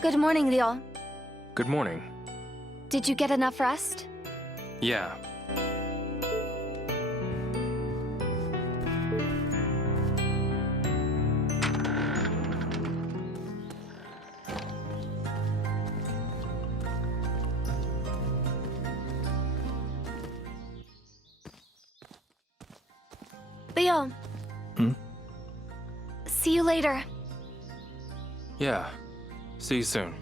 Good morning, Leo. Good morning. Did you get enough rest? Yeah. Leo. Hmm? See you later. Yeah. See you soon.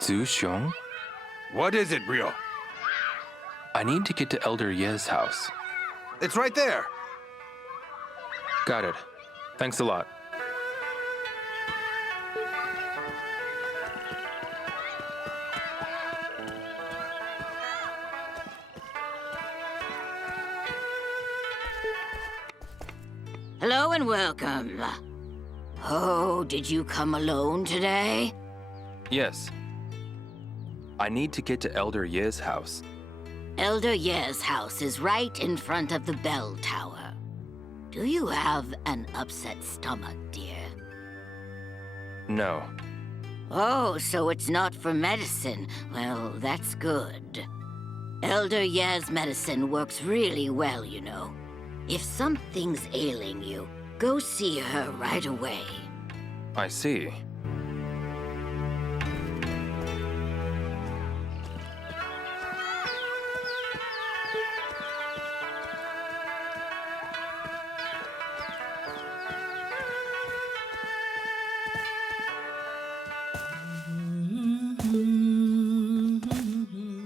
Zhu Xiong? What is it, Rio? I need to get to Elder Ye's house. It's right there. Got it. Thanks a lot. Hello and welcome. Oh, did you come alone today? Yes. I need to get to Elder Ye's house. Elder Ye's house is right in front of the bell tower. Do you have an upset stomach, dear? No. Oh, so it's not for medicine. Well, that's good. Elder Ye's medicine works really well, you know. If something's ailing you, go see her right away. I see.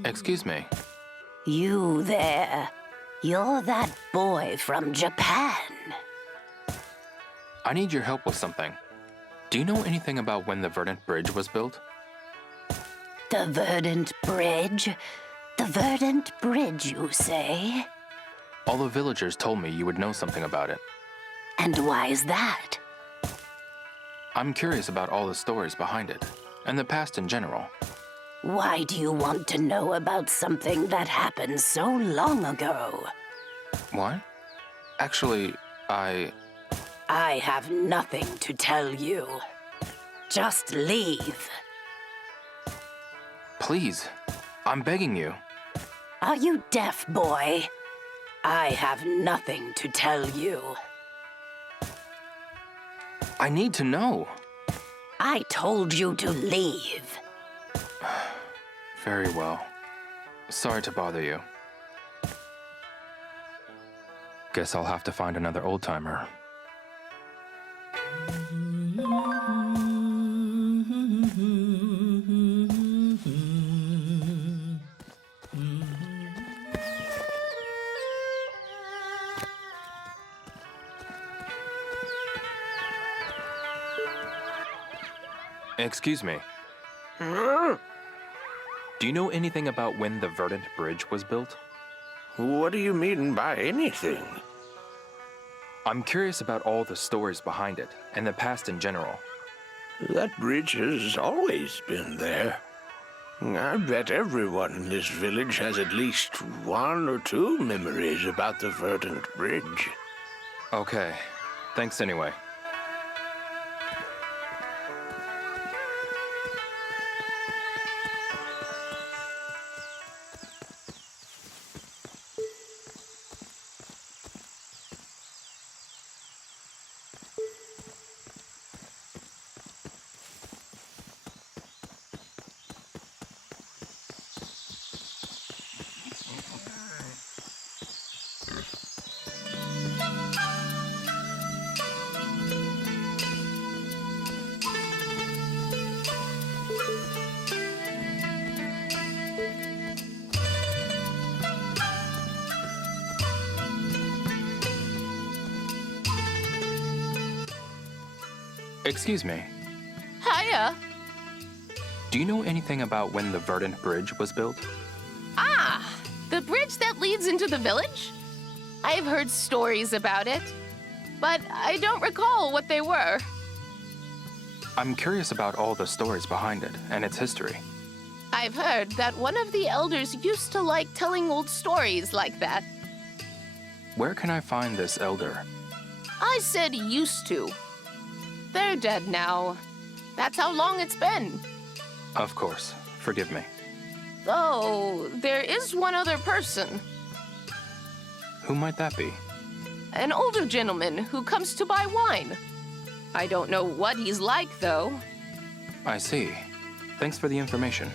Excuse me. You there. You're that boy from Japan. I need your help with something. Do you know anything about when the Verdant Bridge was built? The Verdant Bridge? The Verdant Bridge, you say? All the villagers told me you would know something about it. And why is that? I'm curious about all the stories behind it, and the past in general. Why do you want to know about something that happened so long ago? What? Actually, I have nothing to tell you. Just leave. Please, I'm begging you. Are you deaf, boy? I have nothing to tell you. I need to know. I told you to leave. Very well. Sorry to bother you. Guess I'll have to find another old-timer. Excuse me. Do you know anything about when the Verdant Bridge was built? What do you mean by anything? I'm curious about all the stories behind it, and the past in general. That bridge has always been there. I bet everyone in this village has at least one or two memories about the Verdant Bridge. Okay. Thanks anyway. Excuse me. Hiya. Do you know anything about when the Verdant Bridge was built? Ah, the bridge that leads into the village? I've heard stories about it, but I don't recall what they were. I'm curious about all the stories behind it and its history. I've heard that one of the elders used to like telling old stories like that. Where can I find this elder? I said used to. They're dead now. That's how long it's been. Of course. Forgive me. Oh, there is one other person. Who might that be? An older gentleman who comes to buy wine. I don't know what he's like, though. I see. Thanks for the information.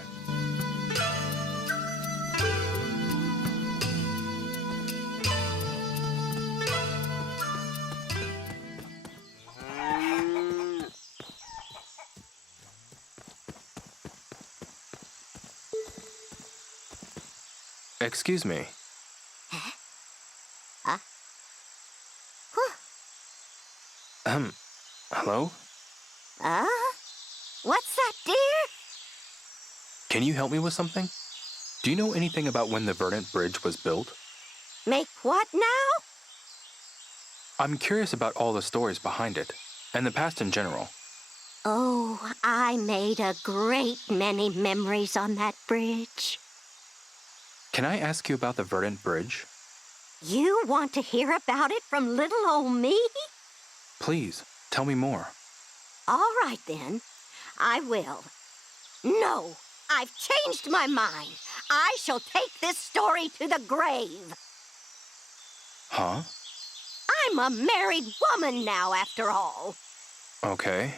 Excuse me. Hello? What's that, dear? Can you help me with something? Do you know anything about when the Verdant Bridge was built? Make what now? I'm curious about all the stories behind it, and the past in general. Oh, I made a great many memories on that bridge. Can I ask you about the Verdant Bridge? You want to hear about it from little old me? Please, tell me more. All right, then. I will. No, I've changed my mind. I shall take this story to the grave. Huh? I'm a married woman now, after all. Okay.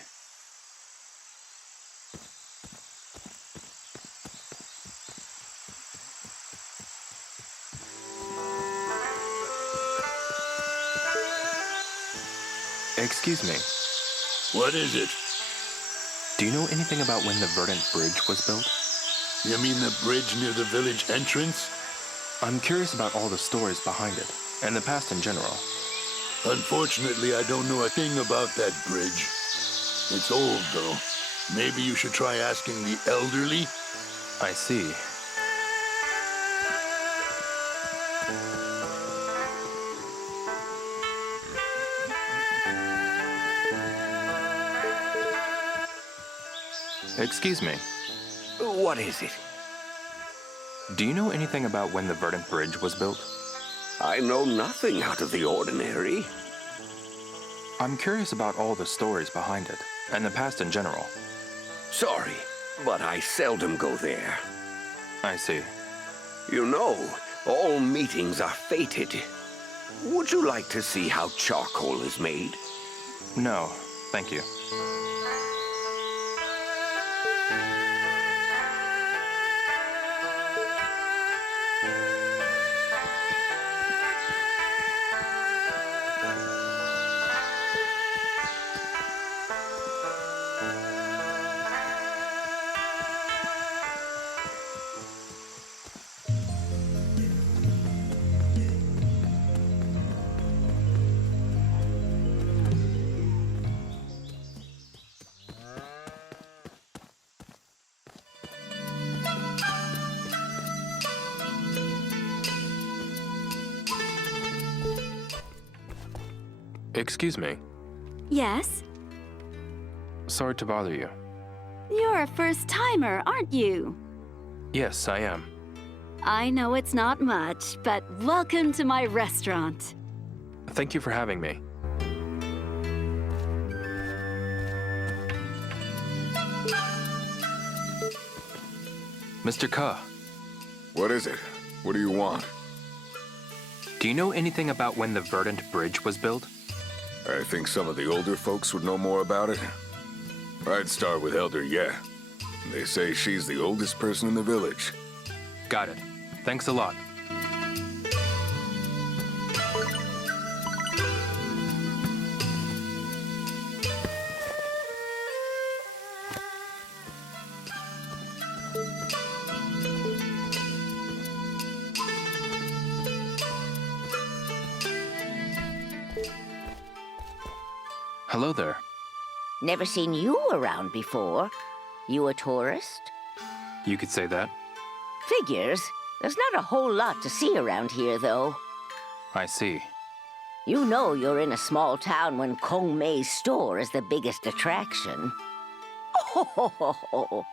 Excuse me. What is it? Do you know anything about when the Verdant Bridge was built? You mean the bridge near the village entrance? I'm curious about all the stories behind it, and the past in general. Unfortunately, I don't know a thing about that bridge. It's old, though. Maybe you should try asking the elderly? I see. Excuse me. What is it? Do you know anything about when the Verdant Bridge was built? I know nothing out of the ordinary. I'm curious about all the stories behind it, and the past in general. Sorry, but I seldom go there. I see. You know, all meetings are fated. Would you like to see how charcoal is made? No, thank you. Excuse me. Yes? Sorry to bother you. You're a first-timer, aren't you? Yes, I am. I know it's not much, but welcome to my restaurant. Thank you for having me. Mr. Ke, What is it? What do you want? do you know anything about when the Verdant Bridge was built? I think some of the older folks would know more about it. I'd start with Elder Ye. They say she's the oldest person in the village. Got it. Thanks a lot. Hello there. Never seen you around before. You a tourist? You could say that. Figures. There's not a whole lot to see around here, though. I see. You know you're in a small town when Kong Mei's store is the biggest attraction. Oh,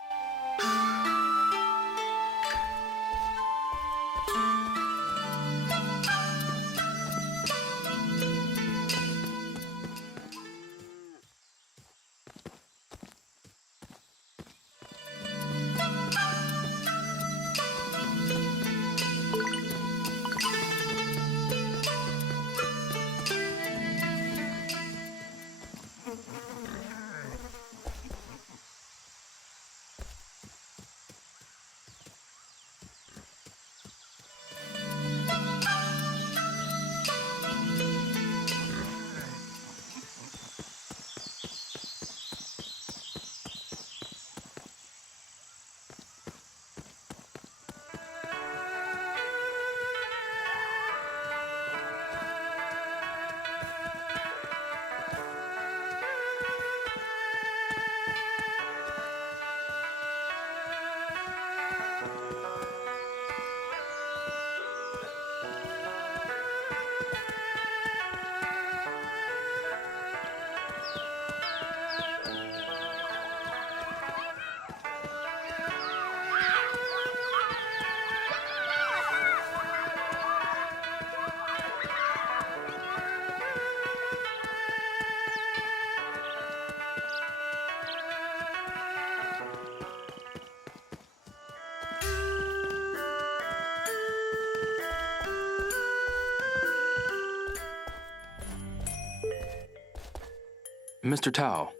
Mr. Tao,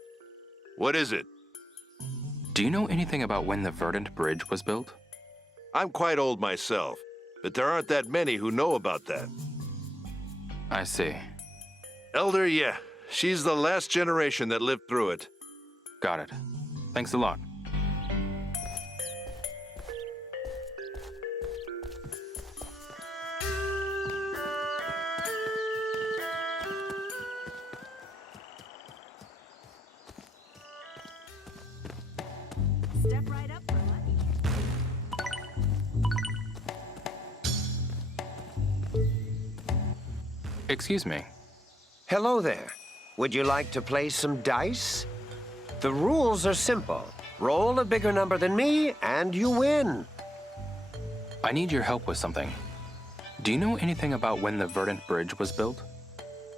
What is it? do you know anything about when the Verdant Bridge was built? I'm quite old myself, but there aren't that many who know about that. I see. Elder, yeah. She's the last generation that lived through it. Got it. Thanks a lot. Step right up, bud. Excuse me. Hello there. Would you like to play some dice? The rules are simple. Roll a bigger number than me, and you win. I need your help with something. Do you know anything about when the Verdant Bridge was built?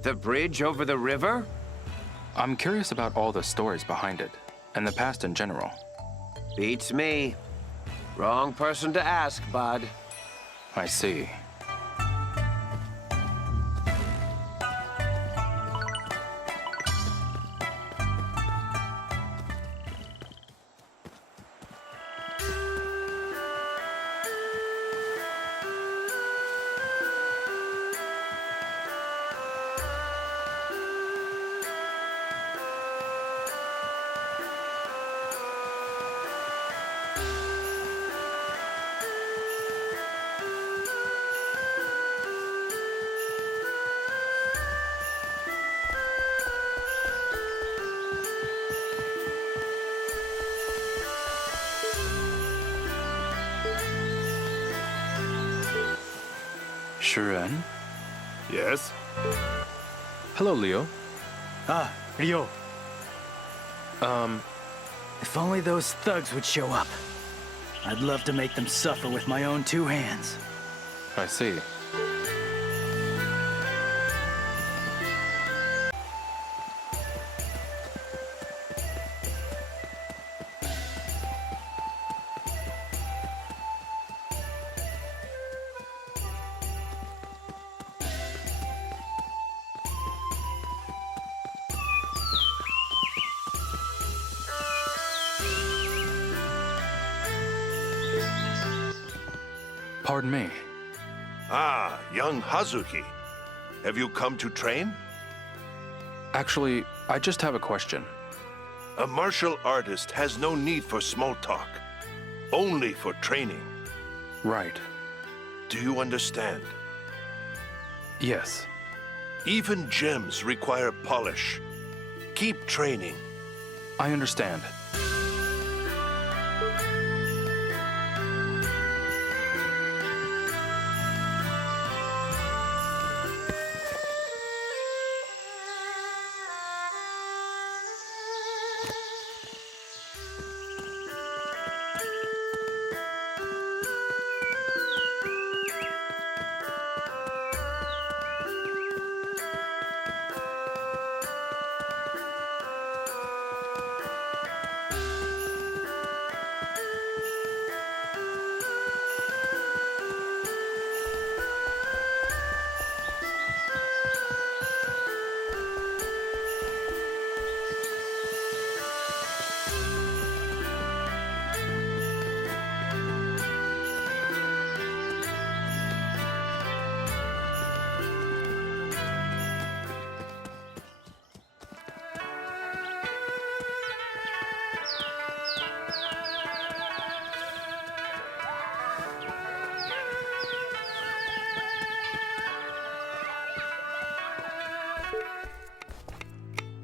The bridge over the river? I'm curious about all the stories behind it, and the past in general. Beats me. Wrong person to ask, bud. I see. Shuren? Yes? Hello, Leo. Ah, Ryo. If only those thugs would show up. I'd love to make them suffer with my own two hands. I see. Pardon me. Ah, young Hazuki. Have you come to train? Actually, I just have a question. A martial artist has no need for small talk, only for training. Right. Do you understand? Yes. Even gems require polish. Keep training. I understand.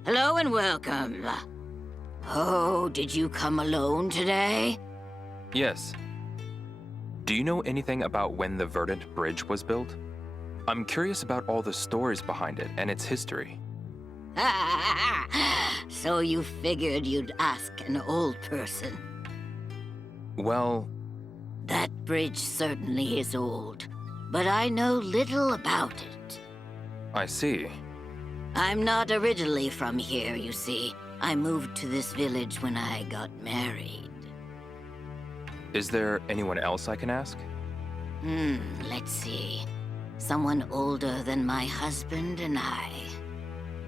Hello and welcome. Oh, did you come alone today? Yes. Do you know anything about when the Verdant Bridge was built? I'm curious about all the stories behind it and its history. So you figured you'd ask an old person. Well, that bridge certainly is old, but I know little about it. I see. I'm not originally from here, you see. I moved to this village when I got married. Is there anyone else I can ask? Let's see. Someone older than my husband and I.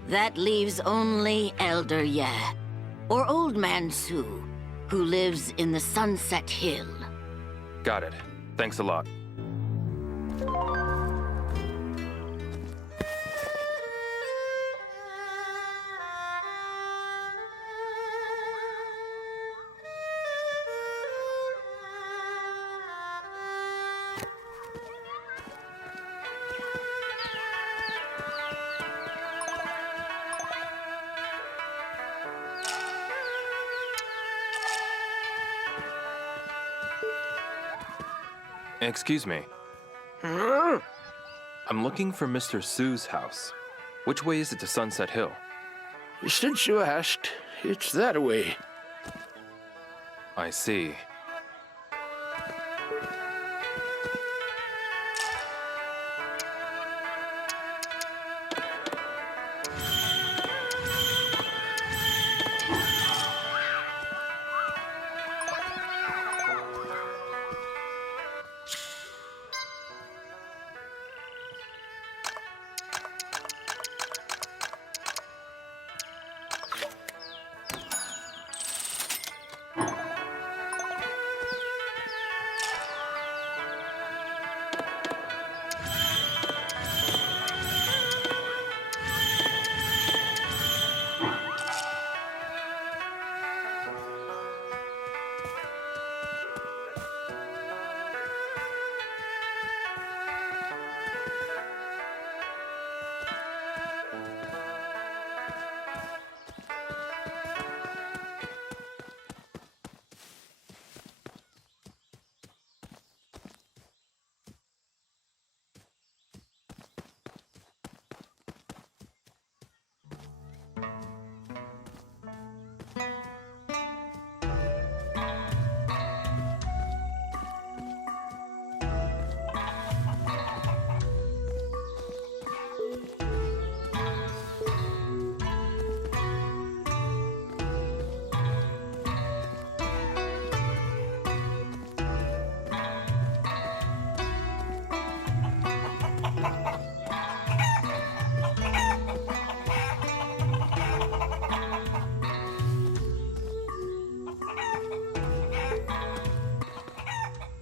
That leaves only Elder Ye, or Old Man Su, who lives in the Sunset Hill. Got it. Thanks a lot. Excuse me. I'm looking for Mr. Su's house. Which way is it to Sunset Hill? Since you asked, it's that way. I see.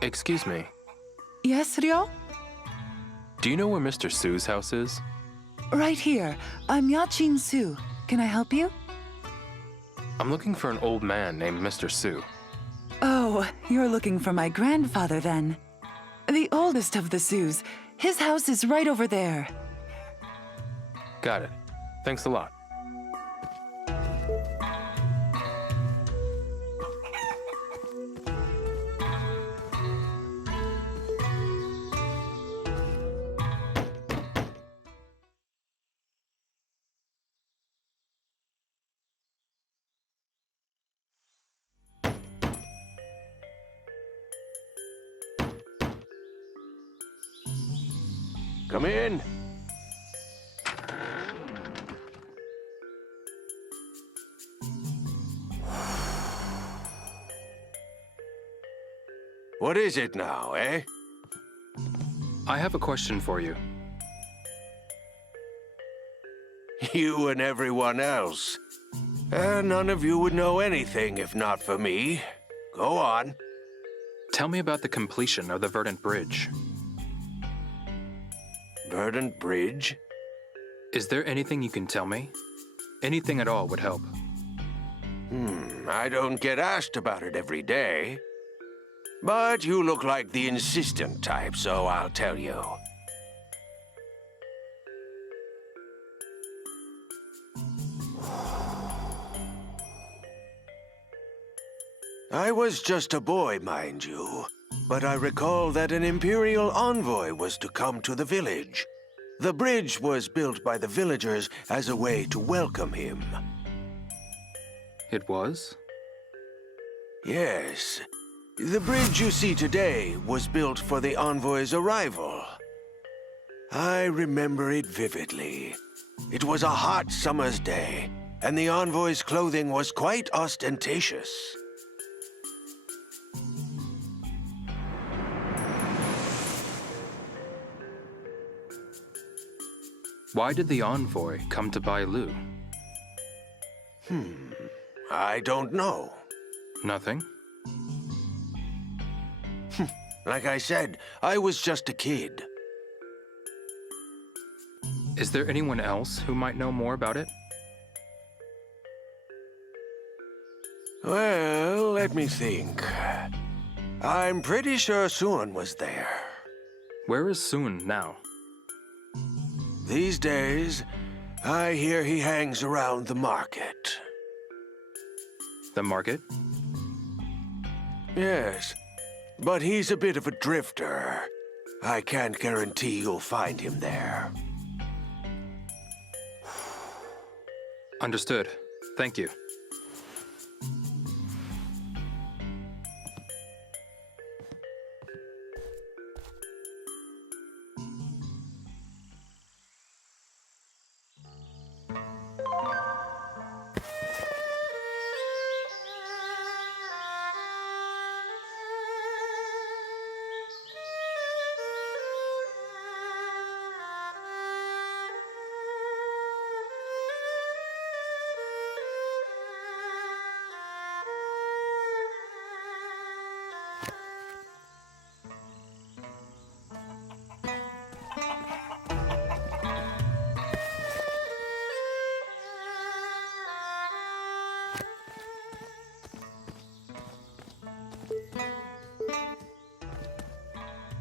Excuse me. Yes, Ryo? Do you know where Mr. Su's house is? Right here. I'm Yachin Su. Can I help you? I'm looking for an old man named Mr. Su. Oh, you're looking for my grandfather then. The oldest of the Sus. His house is right over there. Got it. Thanks a lot. Come in. What is it now, eh? I have a question for you. You and everyone else. None of you would know anything if not for me. Go on. Tell me about the completion of the Verdant Bridge. Verdant Bridge? Is there anything you can tell me? Anything at all would help. I don't get asked about it every day. But you look like the insistent type, so I'll tell you. I was just a boy, mind you, but I recall that an Imperial envoy was to come to the village. The bridge was built by the villagers as a way to welcome him. It was? Yes. The bridge you see today was built for the envoy's arrival. I remember it vividly. It was a hot summer's day, and the envoy's clothing was quite ostentatious. Why did the envoy come to Bailu? I don't know. Nothing? Like I said, I was just a kid. Is there anyone else who might know more about it? Well, let me think. I'm pretty sure Sun was there. Where is Sun now? These days, I hear he hangs around the market. The market? Yes, but he's a bit of a drifter. I can't guarantee you'll find him there. Understood. Thank you.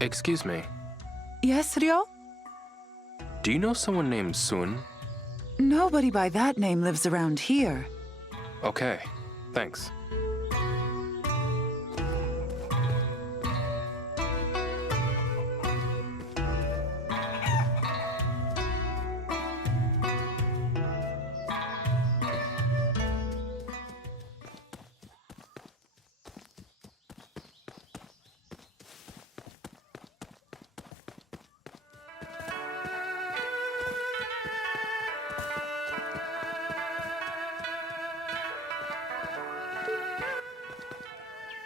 Excuse me. Yes, Ryo? Do you know someone named Sun? Nobody by that name lives around here. Okay, thanks.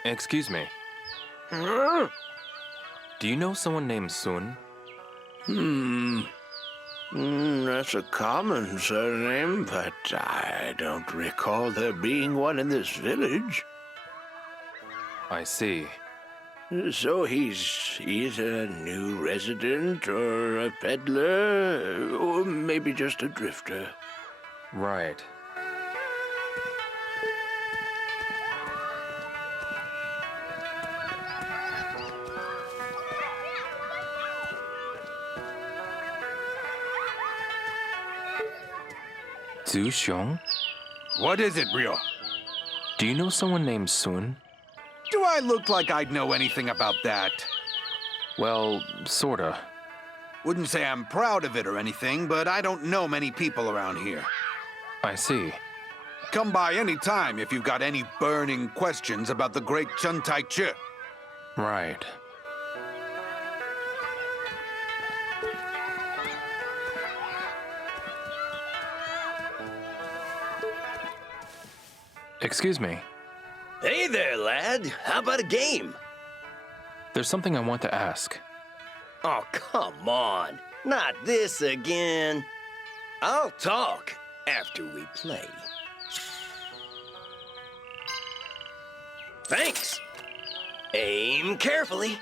Excuse me. Do you know someone named Sun? That's a common surname, but I don't recall there being one in this village. I see. So he's either a new resident, or a peddler, or maybe just a drifter. Right. Zhu Xiong? What is it, Ryo? Do you know someone named Sun? Do I look like I'd know anything about that? Well, sorta. Wouldn't say I'm proud of it or anything, but I don't know many people around here. I see. Come by any time if you've got any burning questions about the great Untitled. Right. Excuse me. Hey there, lad. How about a game? There's something I want to ask. Oh, come on. Not this again. I'll talk after we play. Thanks. Aim carefully.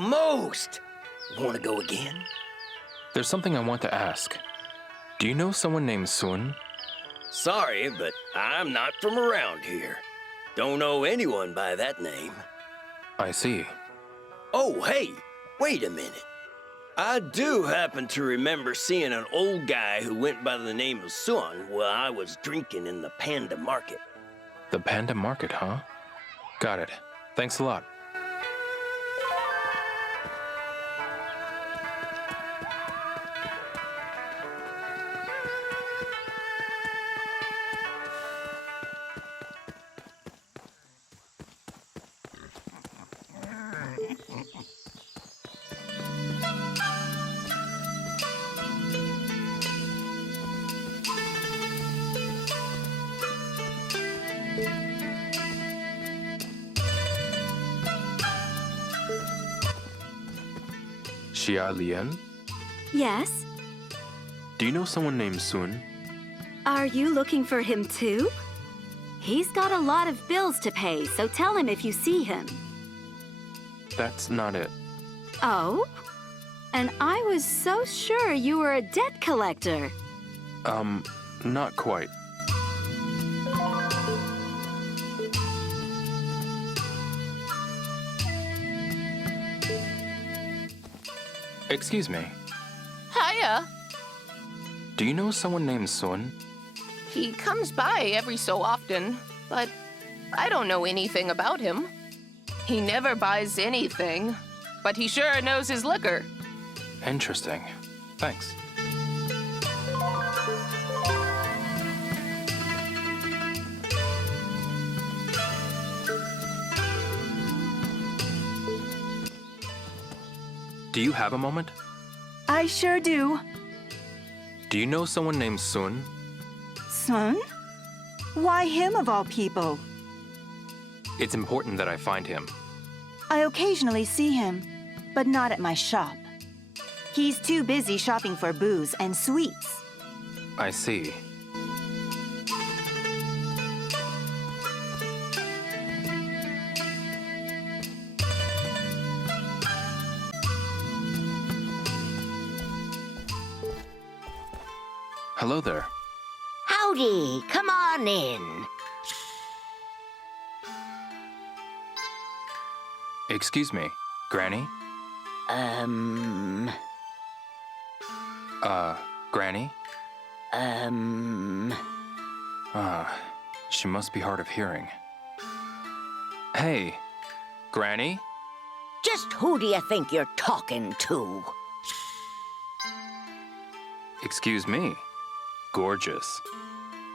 most! Want to go again? There's something I want to ask. Do you know someone named Sun? Sorry, but I'm not from around here. Don't know anyone by that name. I see. Oh, hey, wait a minute. I do happen to remember seeing an old guy who went by the name of Sun while I was drinking in the Panda Market. The Panda Market, huh? Got it. Thanks a lot. Xia Lian? Yes? Do you know someone named Sun? Are you looking for him too? He's got a lot of bills to pay, so tell him if you see him. That's not it. Oh? And I was so sure you were a debt collector. Not quite. Excuse me. Hiya. Do you know someone named Sun? He comes by every so often, but I don't know anything about him. He never buys anything, but he sure knows his liquor. Interesting. Thanks. Do you have a moment? I sure do. Do you know someone named Sun? Sun? Why him of all people? It's important that I find him. I occasionally see him, but not at my shop. He's too busy shopping for booze and sweets. I see. Hello there. Howdy, come on in. Excuse me, Granny? Granny? She must be hard of hearing. Hey, Granny? Just who do you think you're talking to? Excuse me. Gorgeous.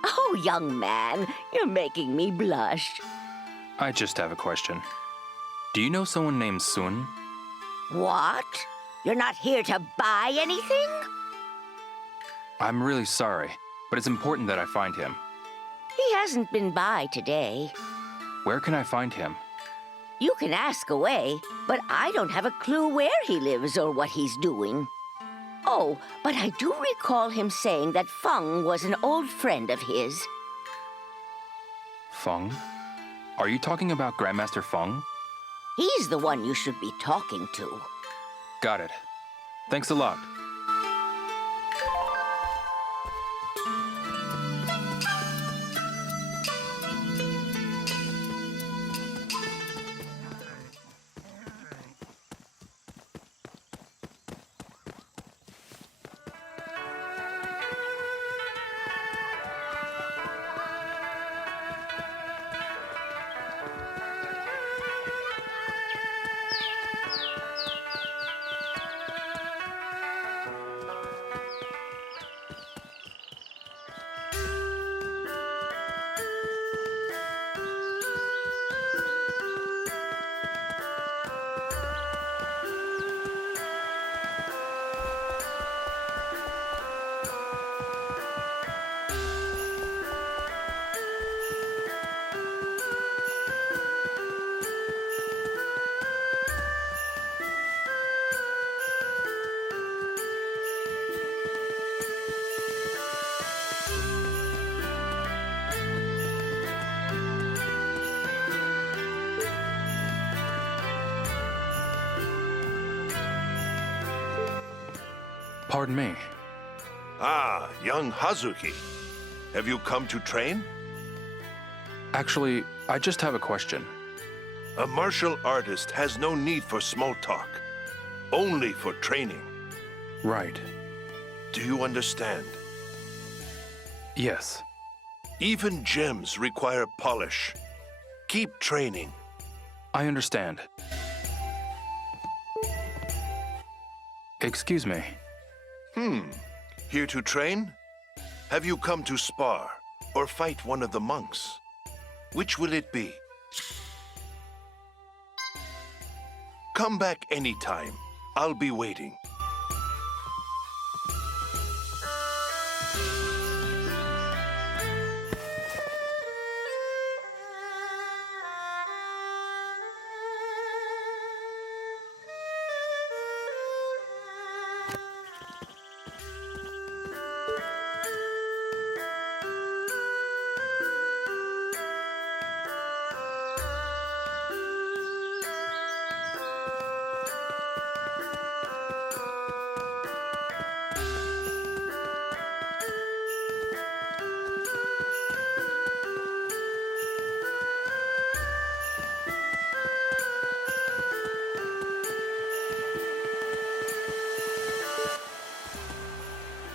Oh, young man, you're making me blush. I just have a question. Do you know someone named Sun? What? You're not here to buy anything? I'm really sorry, but it's important that I find him. He hasn't been by today. Where can I find him? You can ask away, but I don't have a clue where he lives or what he's doing. Oh, but I do recall him saying that Feng was an old friend of his. Feng? Are you talking about Grandmaster Feng? He's the one you should be talking to. Got it. Thanks a lot. Pardon me. Ah, young Hazuki. Have you come to train? Actually, I just have a question. A martial artist has no need for small talk, only for training. Right. Do you understand? Yes. Even gems require polish. Keep training. I understand. Excuse me. Here to train? Have you come to spar or fight one of the monks? Which will it be? Come back anytime. I'll be waiting.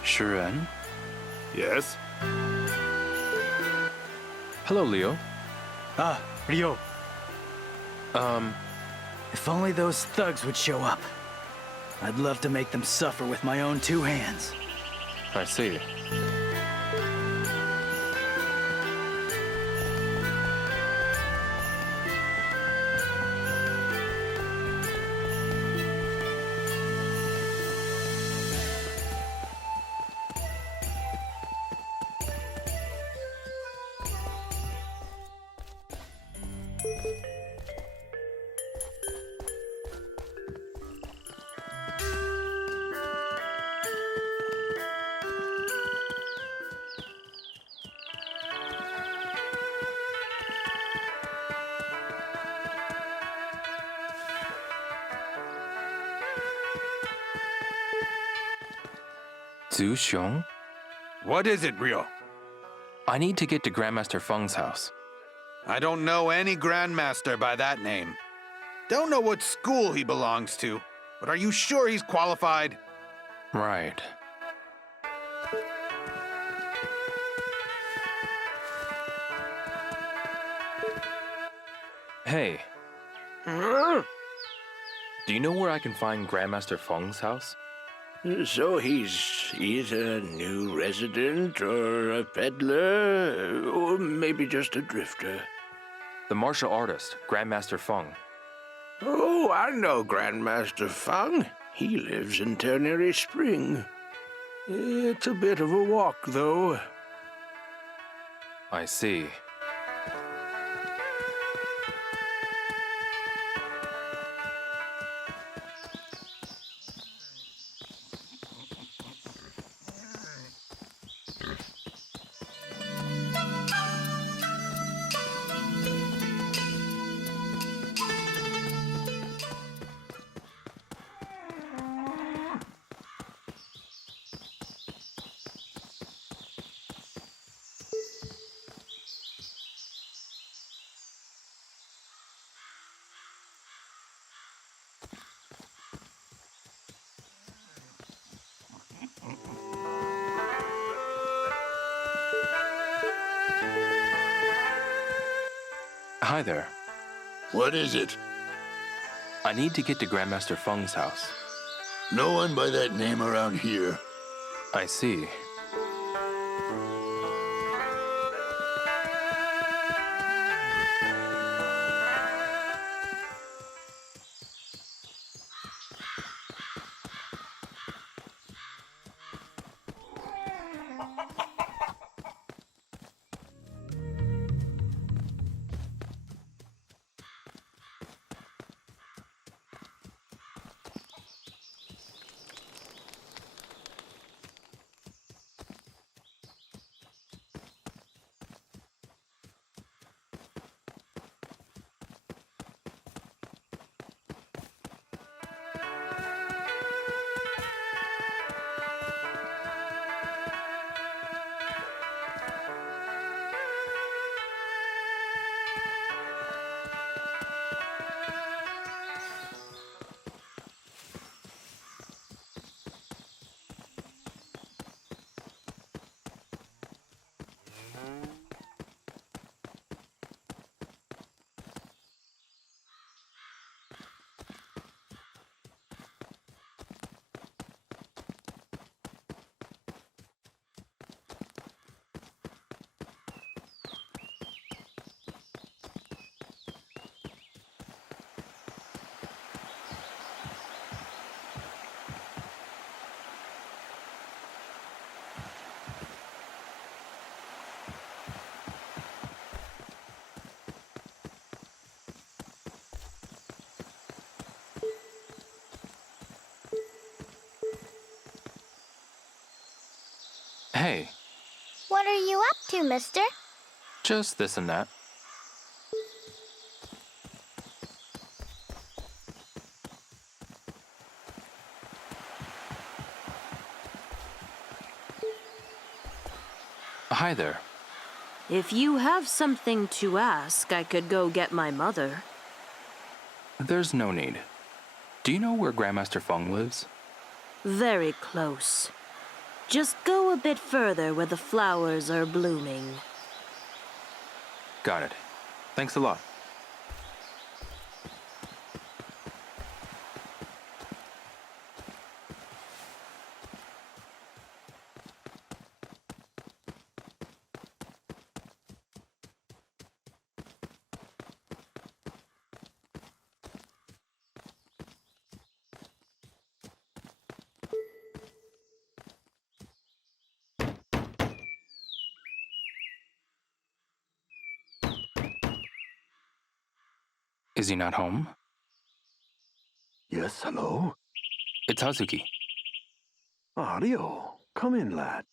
Shuren? Yes? Hello, Leo. Ah, Ryo. If only those thugs would show up. I'd love to make them suffer with my own two hands. I see. Zhu Xiong? What is it, Ryo? I need to get to Grandmaster Feng's house. I don't know any Grandmaster by that name. Don't know what school he belongs to, but are you sure he's qualified? Right. Hey. Do you know where I can find Grandmaster Feng's house? So he's either a new resident or a peddler, or maybe just a drifter. The martial artist, Grandmaster Feng. Oh, I know Grandmaster Feng. He lives in Ternary Spring. It's a bit of a walk, though. I see. Hi there. What is it? I need to get to Grandmaster Feng's house. No one by that name around here. I see. Hey, What are you up to, mister? just this and that. Hi there. If you have something to ask, I could go get my mother. There's no need. Do you know where Grandmaster Feng lives? Very close. Just go a bit further where the flowers are blooming. Got it. Thanks a lot. Is he not home? Yes, hello? It's Hazuki. Rio, come in, lad.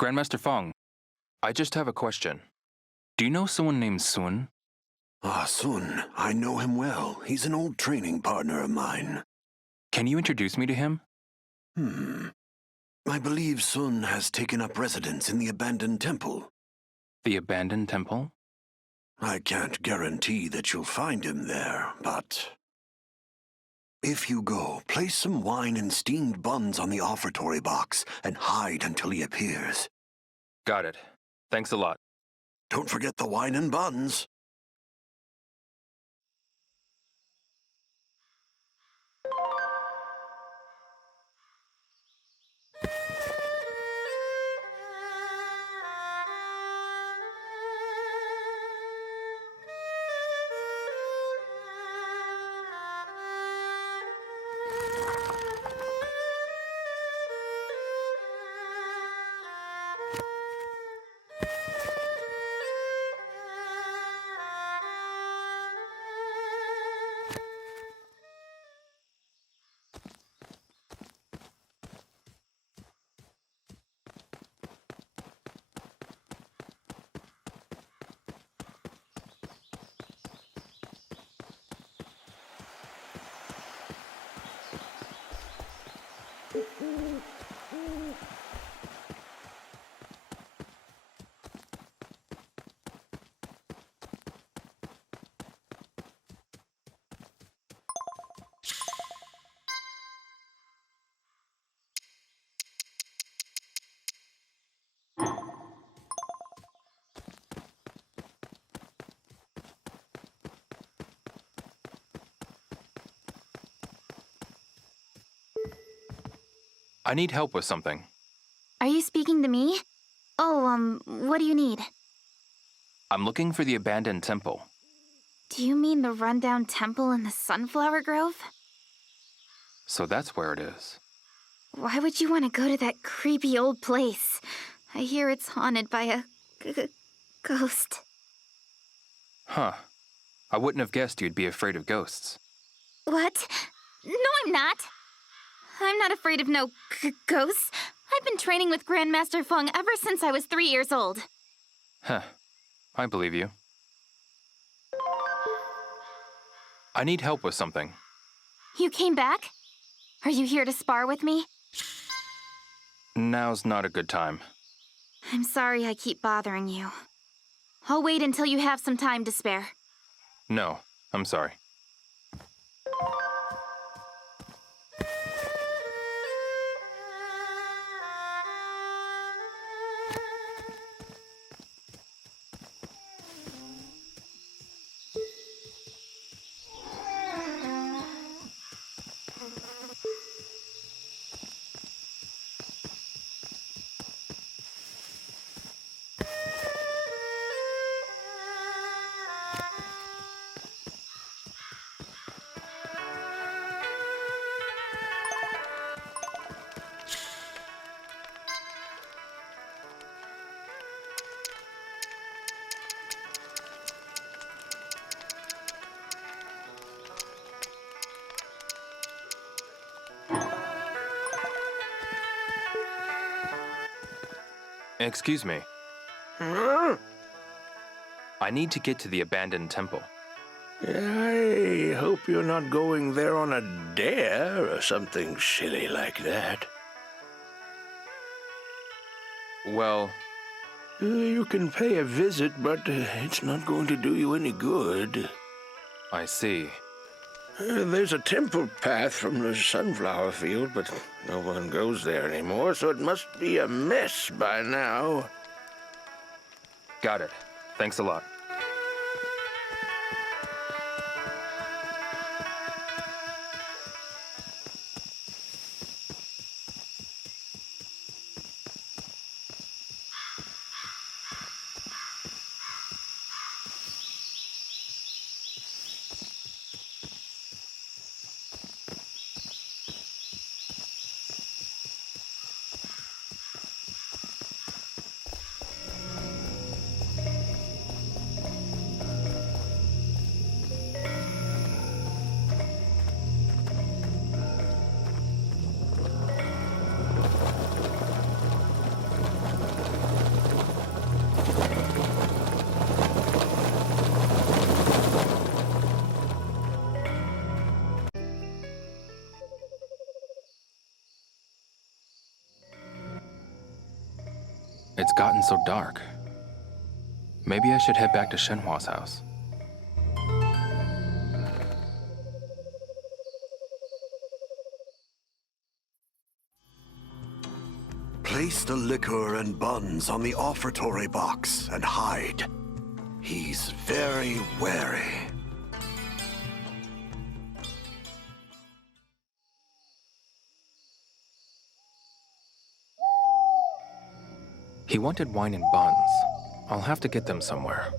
Grandmaster Feng, I just have a question. Do you know someone named Sun? Ah, Sun. I know him well. He's an old training partner of mine. Can you introduce me to him? I believe Sun has taken up residence in the abandoned temple. The abandoned temple? I can't guarantee that you'll find him there, but... if you go, place some wine and steamed buns on the offertory box and hide until he appears. Got it. Thanks a lot. Don't forget the wine and buns. I need help with something. Are you speaking to me? Oh, what do you need? I'm looking for the abandoned temple. Do you mean the rundown temple in the Sunflower Grove? So that's where it is. Why would you want to go to that creepy old place? I hear it's haunted by a ghost. Huh. I wouldn't have guessed you'd be afraid of ghosts. What? No, I'm not. I'm not afraid of no ghosts. I've been training with Grandmaster Feng ever since I was 3 years old. Huh. I believe you. I need help with something. You came back? Are you here to spar with me? Now's not a good time. I'm sorry I keep bothering you. I'll wait until you have some time to spare. No, I'm sorry. Excuse me. Huh? I need to get to the abandoned temple. I hope you're not going there on a dare or something silly like that. Well... You can pay a visit, but it's not going to do you any good. I see. There's a temple path from the sunflower field, but no one goes there anymore, so it must be a mess by now. Got it. Thanks a lot. It's gotten so dark. Maybe I should head back to Shenhua's house. Place the liquor and buns on the offertory box and hide. He's very wary. He wanted wine and buns. I'll have to get them somewhere.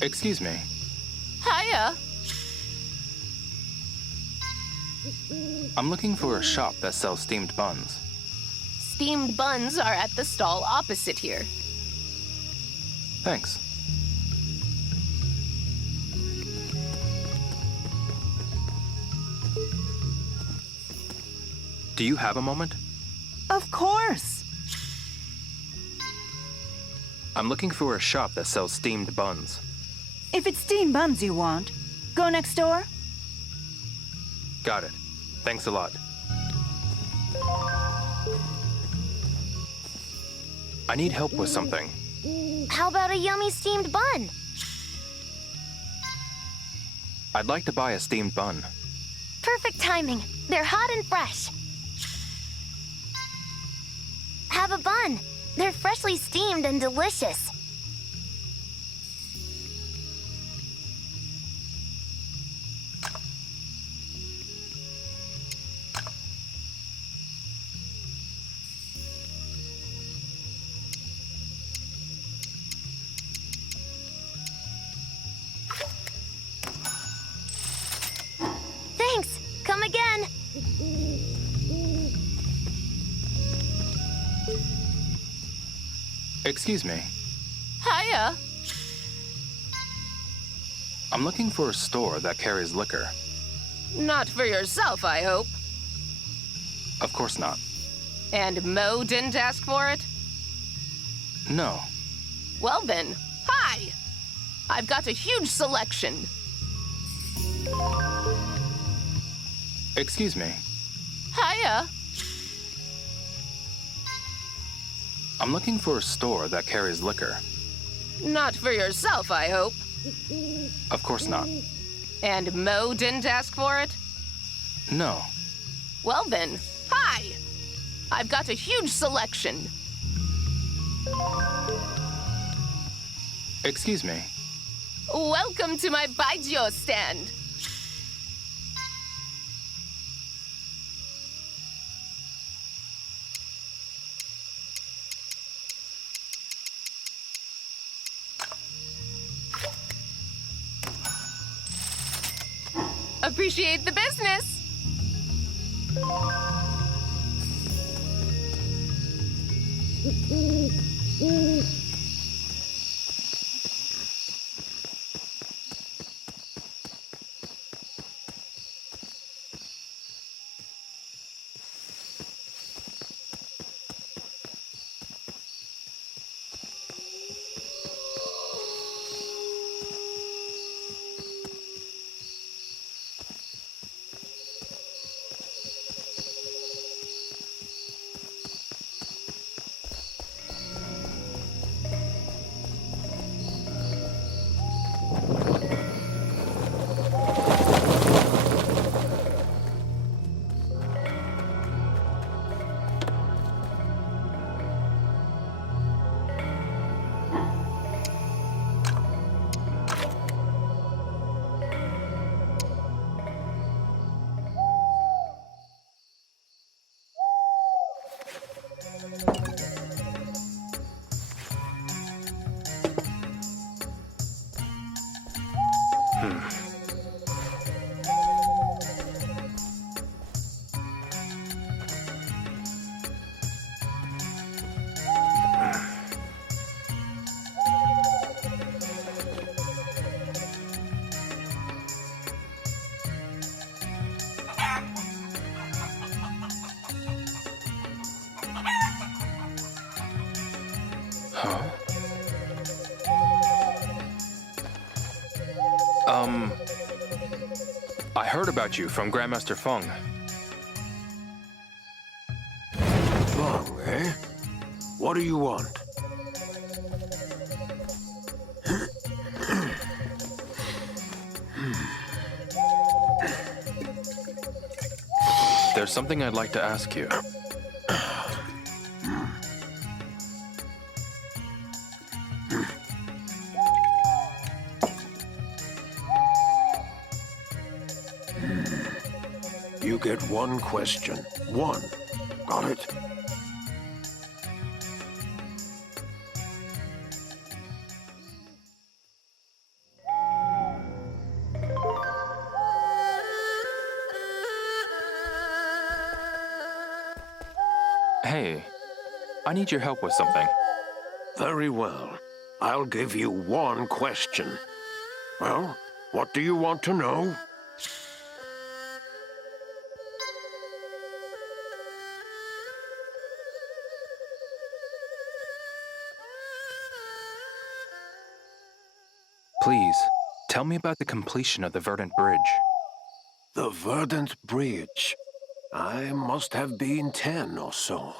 Excuse me. Hiya. I'm looking for a shop that sells steamed buns. Steamed buns are at the stall opposite here. Thanks. Do you have a moment? Of course. I'm looking for a shop that sells steamed buns. If it's steamed buns you want, go next door. Got it. Thanks a lot. I need help with something. How about a yummy steamed bun? I'd like to buy a steamed bun. Perfect timing. They're hot and fresh. Have a bun. They're freshly steamed and delicious. Thanks. Come again. Excuse me. Hiya. I'm looking for a store that carries liquor. Not for yourself, I hope. Of course not. And Mo didn't ask for it? No. Well then, hi! I've got a huge selection. Excuse me. Hiya. I'm looking for a store that carries liquor. Not for yourself, I hope. Of course not. And Mo didn't ask for it? No. Well then, hi! I've got a huge selection. Excuse me. Welcome to my Baijiu stand. Appreciate the business. Huh? I heard about you from Grandmaster Feng. Feng, eh? What do you want? There's something I'd like to ask you. You get one question. One. Got it? Hey, I need your help with something. Very well. I'll give you one question. Well, what do you want to know? Please, tell me about the completion of the Verdant Bridge. The Verdant Bridge. I must have been 10 or so.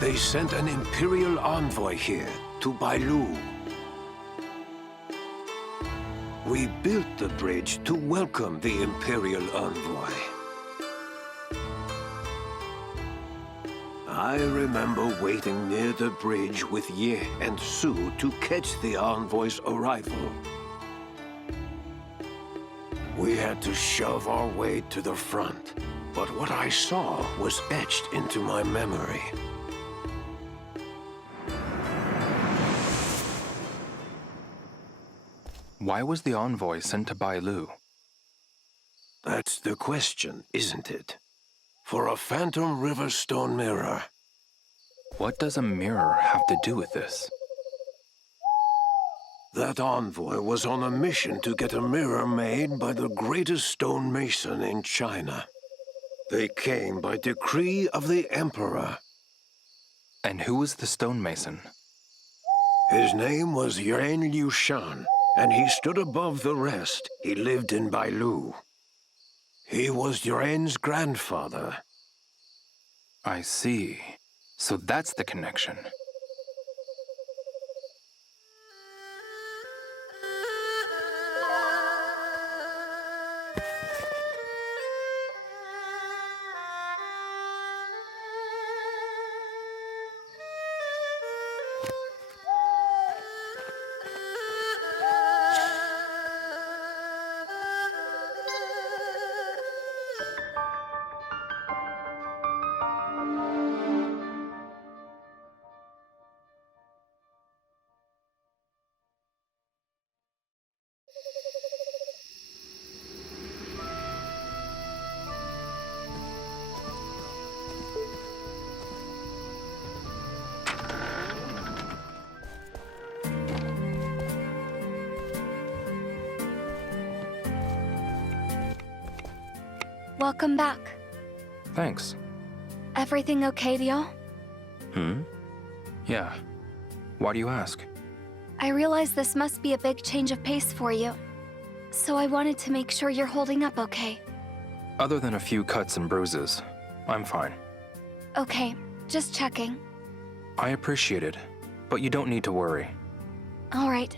They sent an Imperial envoy here, to Bailu. We built the bridge to welcome the Imperial envoy. I remember waiting near the bridge with Ye and Su to catch the envoy's arrival. We had to shove our way to the front, but what I saw was etched into my memory. Why was the envoy sent to Bailu? That's the question, isn't it? For a Phantom River stone mirror. What does a mirror have to do with this? That envoy was on a mission to get a mirror made by the greatest stonemason in China. They came by decree of the Emperor. And who was the stonemason? His name was Yuan Liu Shan, and he stood above the rest. He lived in Bailu. He was Yuan's grandfather. I see. So that's the connection. Welcome back. Thanks. Everything okay, Leo? Yeah. Why do you ask? I realize this must be a big change of pace for you. So I wanted to make sure you're holding up okay. Other than a few cuts and bruises, I'm fine. Okay, just checking. I appreciate it, but you don't need to worry. All right.